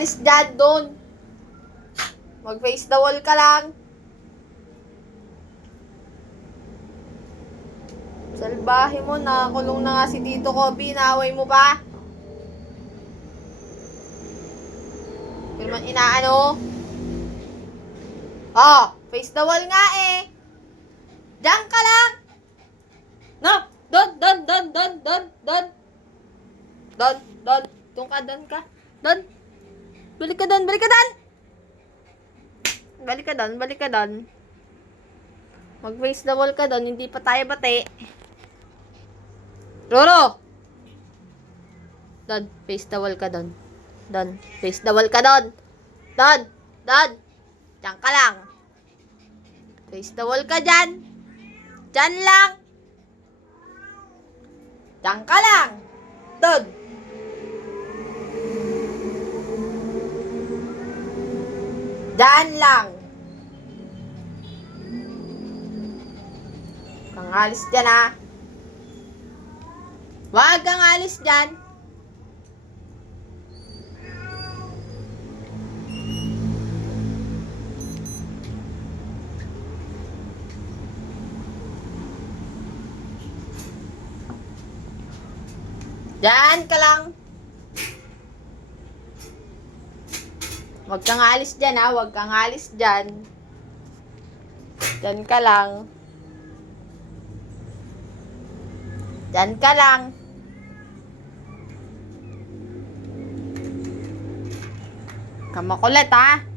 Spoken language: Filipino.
Alis dyan doon. Mag-face the wall ka lang. Salbahe mo na. Kulong na nga si Tito Kobe. Naaway mo pa. Hindi naman inaano. Oh, face the wall nga eh. Diyan ka lang. No, don. Doon ka. Don. Balik ka don. Mag-face the wall ka don. Hindi pa tayo bate. Roro. Don, face the wall ka don. Face the wall ka don. Don. Diyan ka lang. Face the wall ka dyan. Dyan lang. Diyan ka lang. Don. Dyan lang. Kang alis dyan ha. Wag kang alis dyan. Diyan ka lang. Huwag kang alis dyan ha. Huwag kang alis dyan. Diyan ka lang. Diyan ka lang. Kamakulit ha.